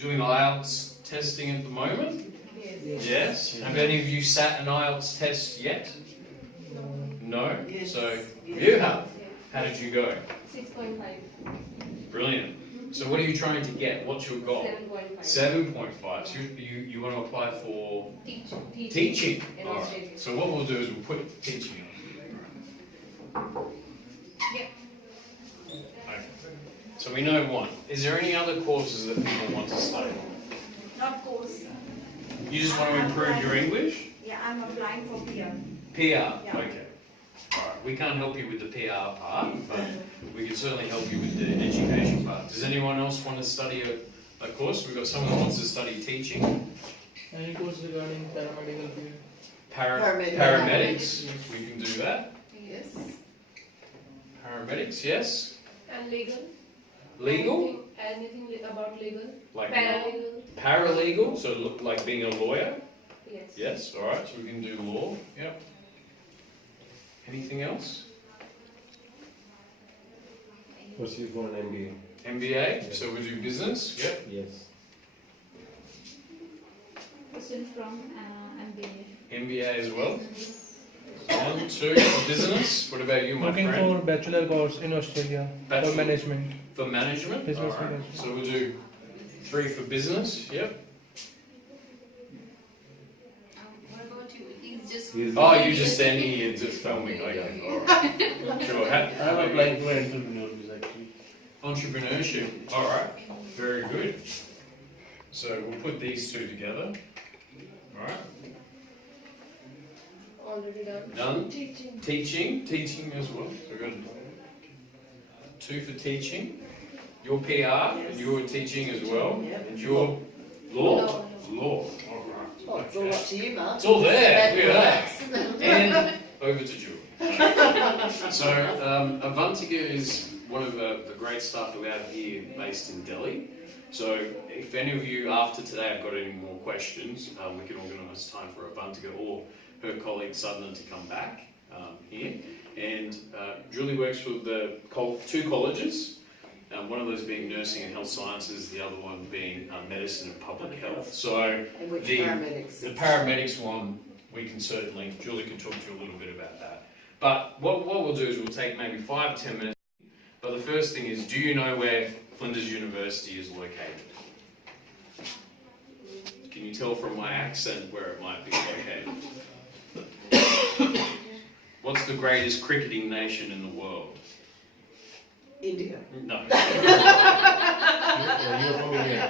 doing IELTS testing at the moment? Yes. Have any of you sat an IELTS test yet? No? Yes. So, you have. How did you go? 6.5. Brilliant. So what are you trying to get? What's your goal? 7.5. 7.5. So you want to apply for Teaching. teaching. In All Australia. right. So what we'll do is we'll put teaching on. Yeah. Okay. So we know one. Is there any other courses that people want to study? Not course. You just want to improve your English? Yeah, I'm applying for PR. PR. Yeah. Okay. All right. We can't help you with the PR part, but we can certainly help you with the education part. Does anyone else want to study a course? We've got someone who wants to study teaching. Any course regarding paramedical field? Paramedics. We can do that. Yes. Paramedics, yes. And legal. Legal, Anything about legal. like Paralegal. paralegal, so look like being a lawyer. Yes. Yes, all right. So we can do law. Yep. Anything else? Pursue for an MBA. MBA. So we do business. Yep. Yes. Question from MBA. MBA as well. 1, 2 for business. What about you, my Looking friend? for bachelor course in Australia Bachelor. for management. For management. Business All right. management. So we'll do 3 for business. Yep. What about you? He's just. Oh, you're just standing here just filming. Okay. All right. Sure. I'm applying for entrepreneurs actually. Entrepreneurship. All right. Very good. So we'll put these two together. All right. Already done. Done. Teaching. Teaching as well. So we've got 2 for teaching. Your PR and your teaching as well. Yep. And your law. Law. All Oh, right. it's all up to you, Mark. It's all there. Look at that. And over to Julie. So Avantika is one of the great staff that we have here based in Delhi. So if any of you after today have got any more questions, we can organise time for Avantika or her colleague Sadhana to come back here. And Julie works with the 2 colleges, one of those being nursing and health sciences, the other one being medicine and public health. So And with the paramedics. paramedics one, we can certainly, Julie can talk to you a little bit about that. But what we'll do is we'll take maybe 5 to 10 minutes. But the first thing is, do you know where Flinders University is located? Can you tell from my accent where it might be located? What's the greatest cricketing nation in the world? India. No. You're from England.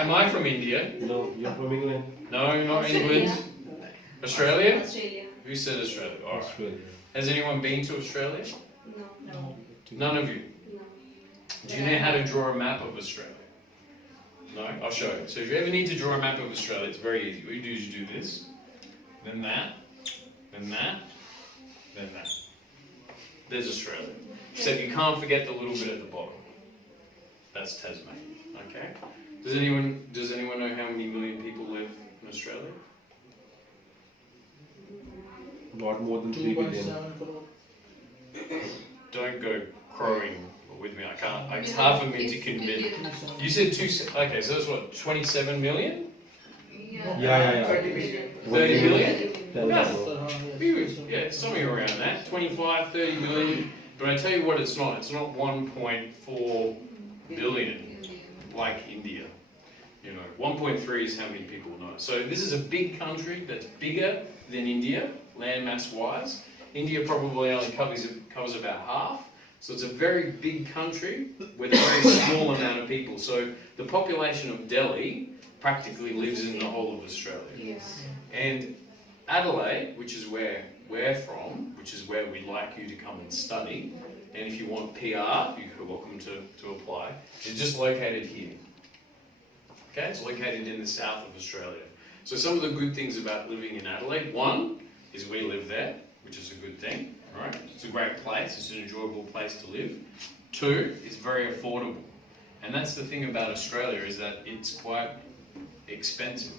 Am I from India? No, you're from England. No, not England. Australia? Australia. Who said Australia? All right. Australia. Has anyone been to Australia? No. None of you. No. Do you know how to draw a map of Australia? No? I'll show you. So if you ever need to draw a map of Australia, it's very easy. What you do is you do this, then that, then that, then that. There's Australia. Except you can't forget the little bit at the bottom. That's Tasmania. Okay? Does anyone know how many million people live in Australia? Not more than 3 billion. 2.7 crore. Don't go crowing with me. I can't. It's hard for me to convince. You said 2. Okay, so that's what, 27 million? Yeah. 30 billion. 30 million? Tell Yeah. us. Yeah, somewhere around that. 25, 30 million. But I tell you what, it's not. It's not 1.4 billion like India. You know, 1.3 is how many people know. So this is a big country that's bigger than India, landmass wise. India probably only covers about half. So it's a very big country with a very small amount of people. So the population of Delhi practically lives in the whole of Australia. Yes. And Adelaide, which is where we're from, which is where we'd like you to come and study, and if you want PR, you're welcome to apply, it's just located here. Okay, it's located in the south of Australia. So some of the good things about living in Adelaide, one, is we live there, which is a good thing, right? It's a great place, it's an enjoyable place to live. 2, it's very affordable. And that's the thing about Australia, is that it's quite expensive,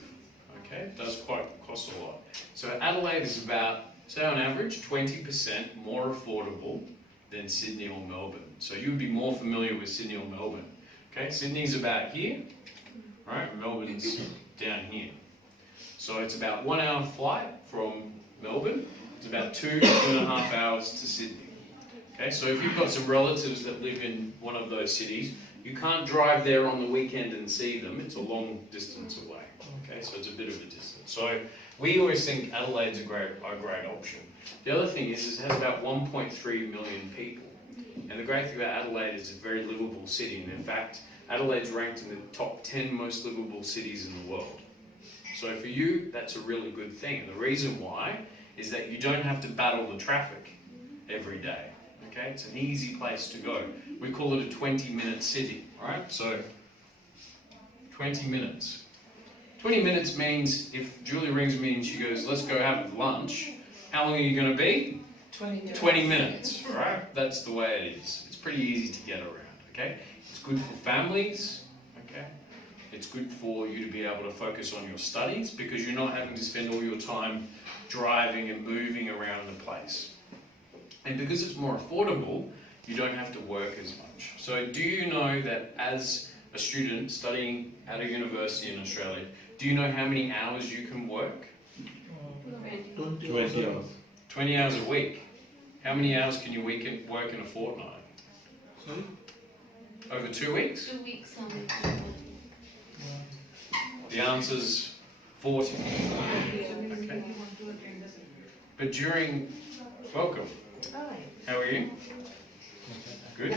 okay? It does cost a lot. So Adelaide is about, say on average, 20% more affordable than Sydney or Melbourne. So you'd be more familiar with Sydney or Melbourne. Okay, Sydney's about here, right? and Melbourne's down here. So it's about 1 hour flight from Melbourne. It's about 2.5 hours to Sydney. Okay, so if you've got some relatives that live in one of those cities, you can't drive there on the weekend and see them. It's a long distance away. Okay, so it's a bit of a distance. So we always think Adelaide's a great option. The other thing is it has about 1.3 million people. And the great thing about Adelaide is it's a very livable city. And in fact, Adelaide's ranked in the top 10 most livable cities in the world. So for you, that's a really good thing. And the reason why is that you don't have to battle the traffic every day. Okay, it's an easy place to go. We call it a 20-minute city, right? So 20 minutes. 20 minutes means if Julie rings me and she goes, let's go have lunch, how long are you going to be? 20 minutes. 20 minutes, right? That's the way it is. It's pretty easy to get around, okay? It's good for families, okay? It's good for you to be able to focus on your studies because you're not having to spend all your time driving and moving around the place. And because it's more affordable, you don't have to work as much. So do you know that as a student studying at a university in Australia, do you know how many hours you can work? 20 hours. 20 hours a week. How many hours can you work in a fortnight? Sorry? Over 2 weeks? 2 weeks. The answer's 40. Okay. But during... Welcome. How are you? Good?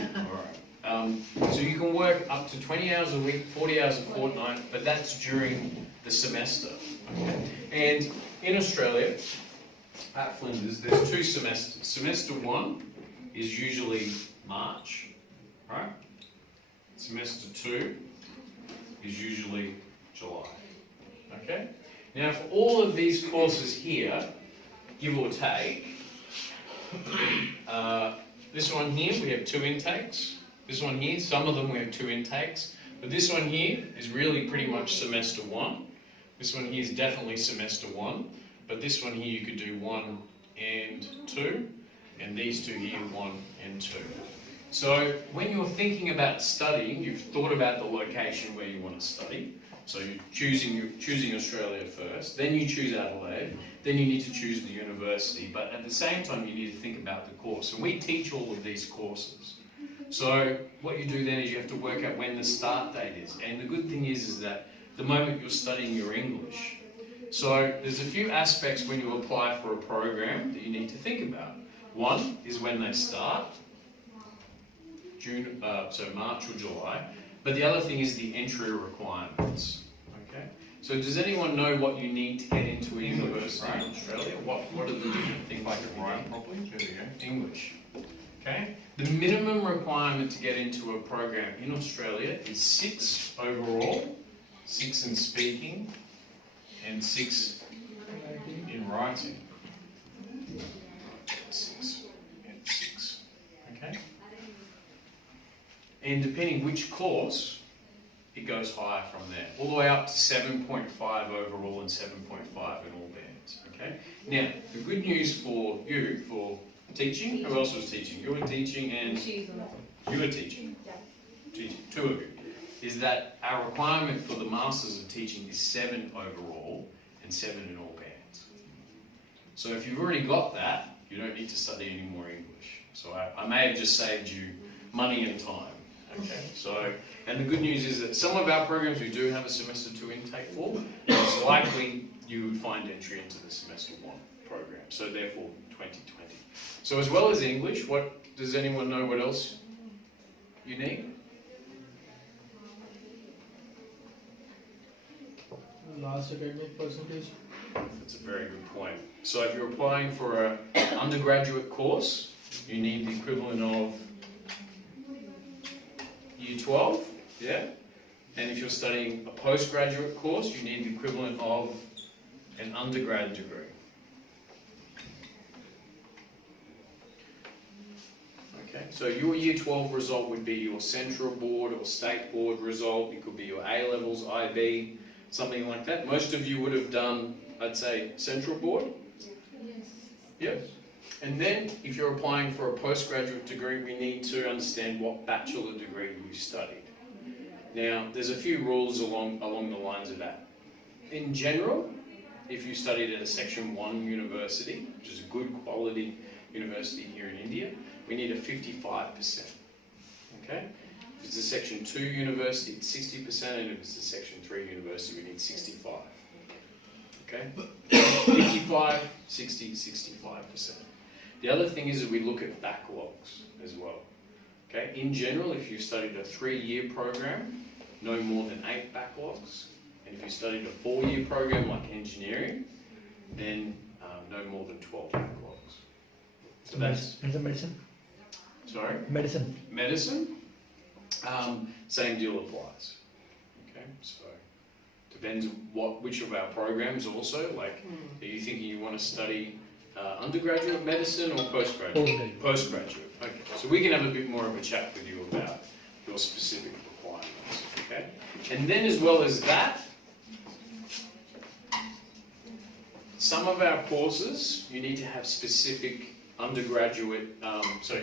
Alright. So you can work up to 20 hours a week, 40 hours a fortnight, but that's during the semester. Okay? And in Australia, at Flinders, there's 2 semesters. Semester 1 is usually March, right? Semester 2 is usually July. Okay? Now for all of these courses here, give or take, this one here we have 2 intakes. This one here, some of them we have 2 intakes. But this one here is really pretty much semester 1. This one here is definitely semester 1. But this one here you could do 1 and 2. And these 2 here, 1 and 2. So when you're thinking about studying, you've thought about the location where you want to study. So you're choosing Australia first, then you choose Adelaide, then you need to choose the university, but at the same time you need to think about the course. And we teach all of these courses. So what you do then is you have to work out when the start date is. And the good thing is that the moment you're studying your English. So there's a few aspects when you apply for a program that you need to think about. One is when they start, so March or July. But the other thing is the entry requirements. Okay. So does anyone know what you need to get into a university in Australia? What are the different things? If I can write properly, there we go. English. Okay. The minimum requirement to get into a program in Australia is 6 overall, 6 in speaking, and 6 in writing. 6 and 6. Okay. And depending which course, it goes higher from there. All the way up to 7.5 overall and 7.5 in all bands. Okay? Now, the good news for you, for teaching, who else was teaching? You were teaching and you were teaching. Teaching, 2 of you. Is that our requirement for the Masters of Teaching is 7 overall and 7 in all bands. So if you've already got that, you don't need to study any more English. So I may have just saved you money and time. Okay, so, and the good news is that some of our programs we do have a semester 2 intake for, and it's likely you would find entry into the semester 1 program, so therefore 2020. So as well as English, what does anyone know what else you need? Last academic percentage. That's a very good point. So if you're applying for an undergraduate course, you need the equivalent of Year 12, yeah? And if you're studying a postgraduate course, you need the equivalent of an undergrad degree. Okay, so your Year 12 result would be your central board or state board result. It could be your A-levels, IB, something like that. Most of you would have done, I'd say, central board. Yes. Yep. And then, if you're applying for a postgraduate degree, we need to understand what bachelor degree you studied. Now, there's a few rules along the lines of that. In general, if you studied at a Section 1 university, which is a good quality university here in India, we need a 55%. Okay? If it's a Section 2 university, it's 60%, and if it's a Section 3 university, we need 65. Okay? 55, 60, 65%. The other thing is that we look at backlogs as well. Okay? In general, if you've studied a 3-year program, no more than 8 backlogs. And if you studied a 4-year program like engineering, then no more than 12 backlogs. So that's... medicine? Sorry? Medicine. Medicine, same deal applies. Okay, so depends which of our programs also. Like, are you thinking you want to study undergraduate medicine or postgraduate? Postgraduate. Okay, so we can have a bit more of a chat with you about your specific requirements. Okay, and then as well as that, some of our courses you need to have specific undergraduate,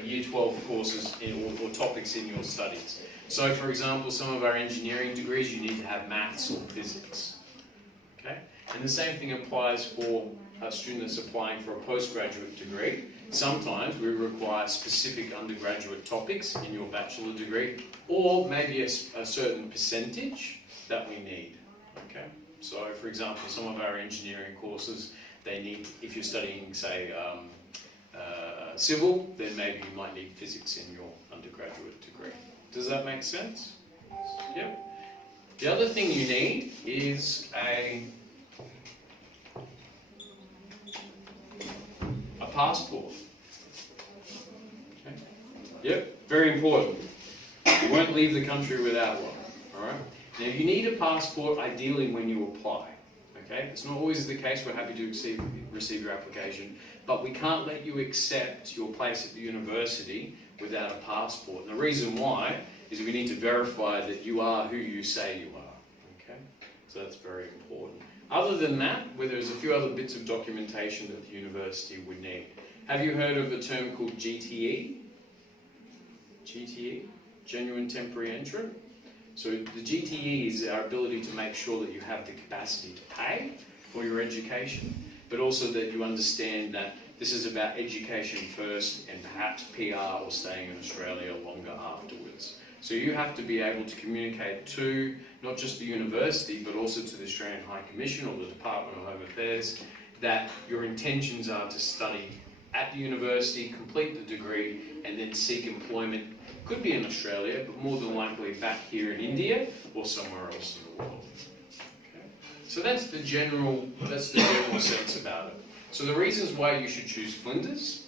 Year 12 courses or topics in your studies. So for example, some of our engineering degrees you need to have maths or physics. Okay? And the same thing applies for students applying for a postgraduate degree. Sometimes we require specific undergraduate topics in your bachelor degree, or maybe a certain percentage that we need. Okay? So for example, some of our engineering courses, they need, if you're studying, say, civil, then maybe you might need physics in your undergraduate degree. Does that make sense? Yep. The other thing you need is a passport. Okay. Yep, very important. You won't leave the country without one. Alright? Now you need a passport ideally when you apply. Okay? It's not always the case. We're happy to receive your application, but we can't let you accept your place at the university without a passport. And the reason why is we need to verify that you are who you say you are. Okay? So that's very important. Other than that, there's a few other bits of documentation that the university would need. Have you heard of a term called GTE? GTE? Genuine Temporary Entrant? So the GTE is our ability to make sure that you have the capacity to pay for your education, but also that you understand that this is about education first and perhaps PR or staying in Australia longer afterwards. So you have to be able to communicate to not just the university, but also to the Australian High Commission or the Department of Home Affairs that your intentions are to study at the university, complete the degree, and then seek employment. Could be in Australia, but more than likely back here in India or somewhere else in the world. Okay. So that's the general sense about it. So the reasons why you should choose Flinders,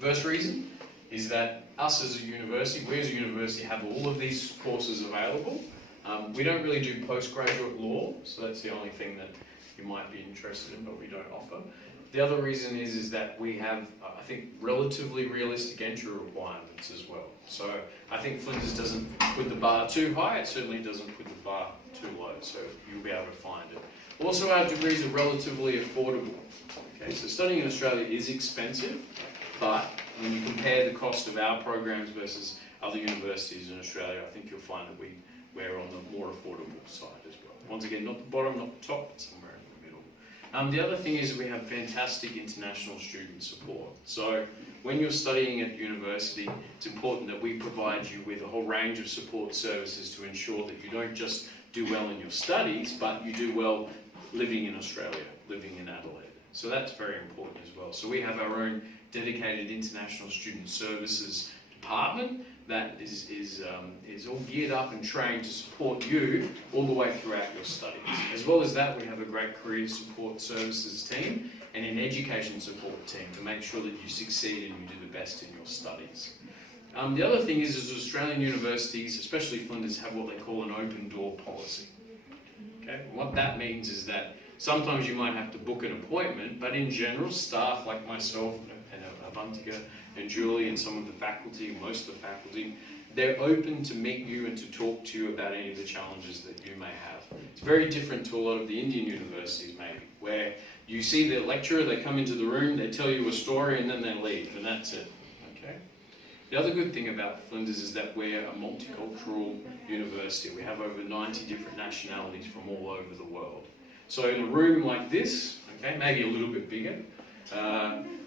first reason is that us as a university, we as a university have all of these courses available. We don't really do postgraduate law, so that's the only thing that you might be interested in, but we don't offer. The other reason is that we have, I think, relatively realistic entry requirements as well. So I think Flinders doesn't put the bar too high, it certainly doesn't put the bar too low, so you'll be able to find it. Also, our degrees are relatively affordable. Okay, so studying in Australia is expensive, but when you compare the cost of our programs versus other universities in Australia, I think you'll find that we're on the more affordable side as well. Once again, not the bottom, not the top, but somewhere in the middle. The other thing is we have fantastic international student support. So when you're studying at university, it's important that we provide you with a whole range of support services to ensure that you don't just do well in your studies, but you do well living in Australia, living in Adelaide. So that's very important as well. So we have our own dedicated international student services department that is all geared up and trained to support you all the way throughout your studies. As well as that, we have a great career support services team and an education support team to make sure that you succeed and you do the best in your studies. The other thing is Australian universities, especially Flinders, have what they call an open door policy. Okay? What that means is that sometimes you might have to book an appointment, but in general, staff like myself and Avantika and Julie and some of the faculty, most of the faculty, they're open to meet you and to talk to you about any of the challenges that you may have. It's very different to a lot of the Indian universities maybe, where you see the lecturer, they come into the room, they tell you a story and then they leave, and that's it. Okay? The other good thing about Flinders is that we're a multicultural university. We have over 90 different nationalities from all over the world. So in a room like this, okay, maybe a little bit bigger,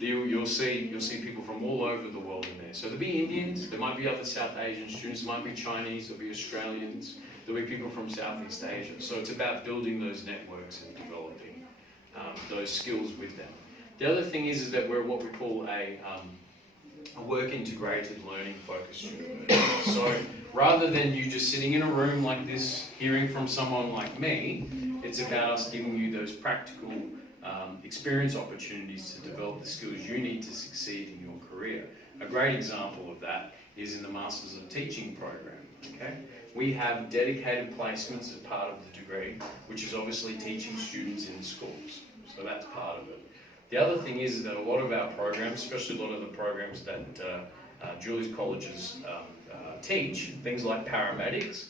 you'll see people from all over the world in there. So there'll be Indians, there might be other South Asian students, there might be Chinese, there'll be Australians, there'll be people from Southeast Asia. So it's about building those networks and developing those skills with them. The other thing is that we're what we call a work integrated learning focused university. So rather than you just sitting in a room like this, hearing from someone like me, it's about us giving you those practical experience opportunities to develop the skills you need to succeed in your career. A great example of that is in the Masters of Teaching program. Okay, we have dedicated placements as part of the degree, which is obviously teaching students in schools. So that's part of it. The other thing is that a lot of our programs, especially a lot of the programs that Julie's colleges teach, things like paramedics,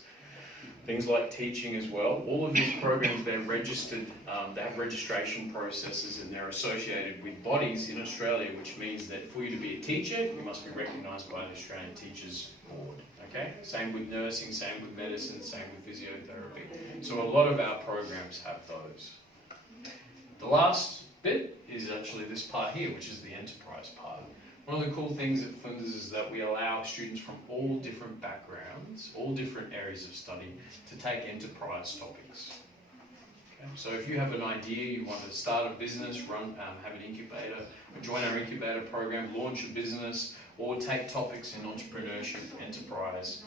things like teaching as well, all of these programs, they're registered, they have registration processes and they're associated with bodies in Australia, which means that for you to be a teacher, you must be recognised by the Australian Teachers Board. Okay? Same with nursing, same with medicine, same with physiotherapy. So a lot of our programs have those. The last bit is actually this part here, which is the enterprise part. One of the cool things at Flinders is that we allow students from all different backgrounds, all different areas of study, to take enterprise topics. Okay? So if you have an idea, you want to start a business, have an incubator, or join our incubator program, launch a business, or take topics in entrepreneurship, enterprise,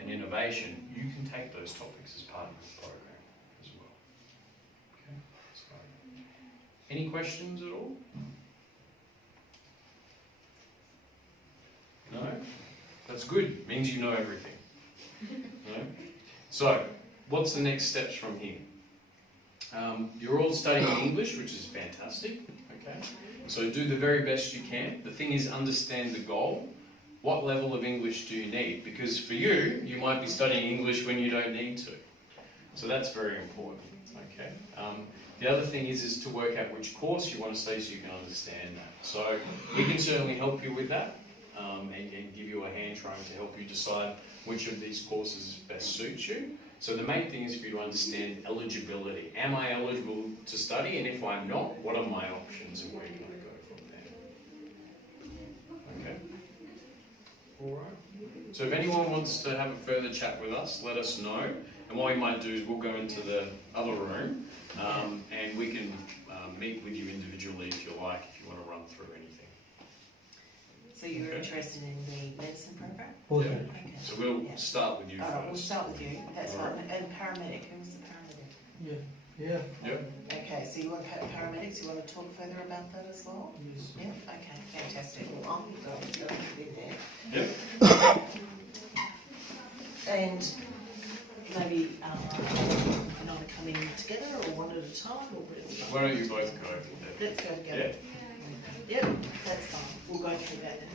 and innovation, you can take those topics as part of the program as well. Okay? So, any questions at all? No? That's good. Means you know everything. No? So, what's the next steps from here? You're all studying English, which is fantastic. Okay? So do the very best you can. The thing is, understand the goal. What level of English do you need? Because for you, you might be studying English when you don't need to. So that's very important. Okay? The other thing is to work out which course you want to study so you can understand that. So we can certainly help you with that. And give you a hand trying to help you decide which of these courses best suits you. So the main thing is for you to understand eligibility. Am I eligible to study? And if I'm not, what are my options and where can I go from there? Okay? Alright. So if anyone wants to have a further chat with us, let us know. And what we might do is we'll go into the other room and we can meet with you individually if you like, if you want to run through anything. So you're interested in the medicine program? Both. Yeah. Okay. So we'll start with you Alright, we'll first. start with you. That's Alright. fine. And paramedic, who's the paramedic? Yeah. Yep. Okay, so you want paramedics, you want to talk further about that as well? Yes. Yeah, okay, fantastic. Well, I'm going to go in there. Yep. And maybe you can either come in together or one at a time or whatever. Why don't you both go? Let's go together. Yep, that's fine. We'll go through that now.